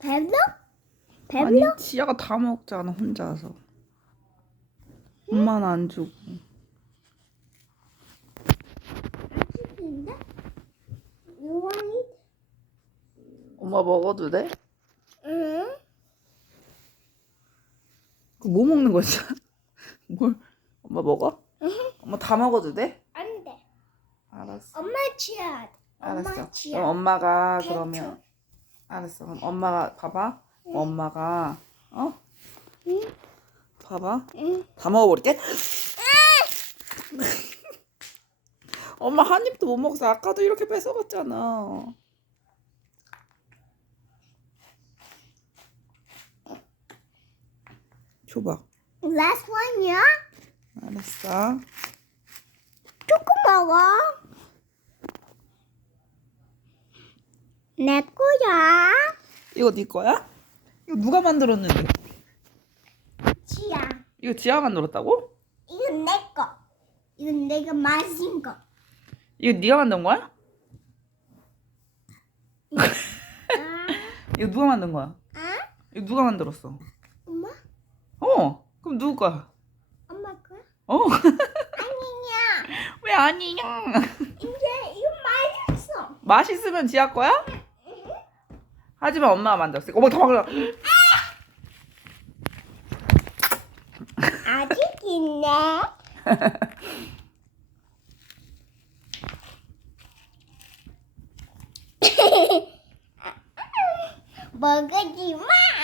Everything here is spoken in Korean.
배불러? 배불러? 아니 지아가 다 먹잖아 혼자서. 엄마는 안 주고. 맛있는데? 엄마 먹어도 돼? 응. 그뭐 먹는 거지? 뭘? 엄마 먹어? 엄마 다 먹어도 돼? 안 돼. 알았어. 엄마 치아. 알았어. 엄마 치아. 그럼 엄마가. 그러면 알았어. 그럼 엄마가 봐봐. 엄마가 어? 응. 봐봐. 응. 다 먹어버릴게. 엄마 한 입도 못 먹어서 아까도 이렇게 뺏어갔잖아. 줘봐. Last one이야? 알았어. 조금 먹어. 내 거야. 이거 네 거야? 이거 누가 만들었는데? 치아. 이거 지아 만들었다고? 이건 내 거. 이건 내가 마신 거. 이거 네가 만든 거야? 아, 이거 누가 만든 거야? 아? 이거 누가 만들었어? 엄마? 어? 그럼 누구 거야? 엄마 거야? 어? 아니야. 왜 아니냐? 이제 이거 맛있어. 맛있으면 지아 거야? 하지만 엄마가 만들었어. 어머 다 먹어. 아직 있네. 먹지 마.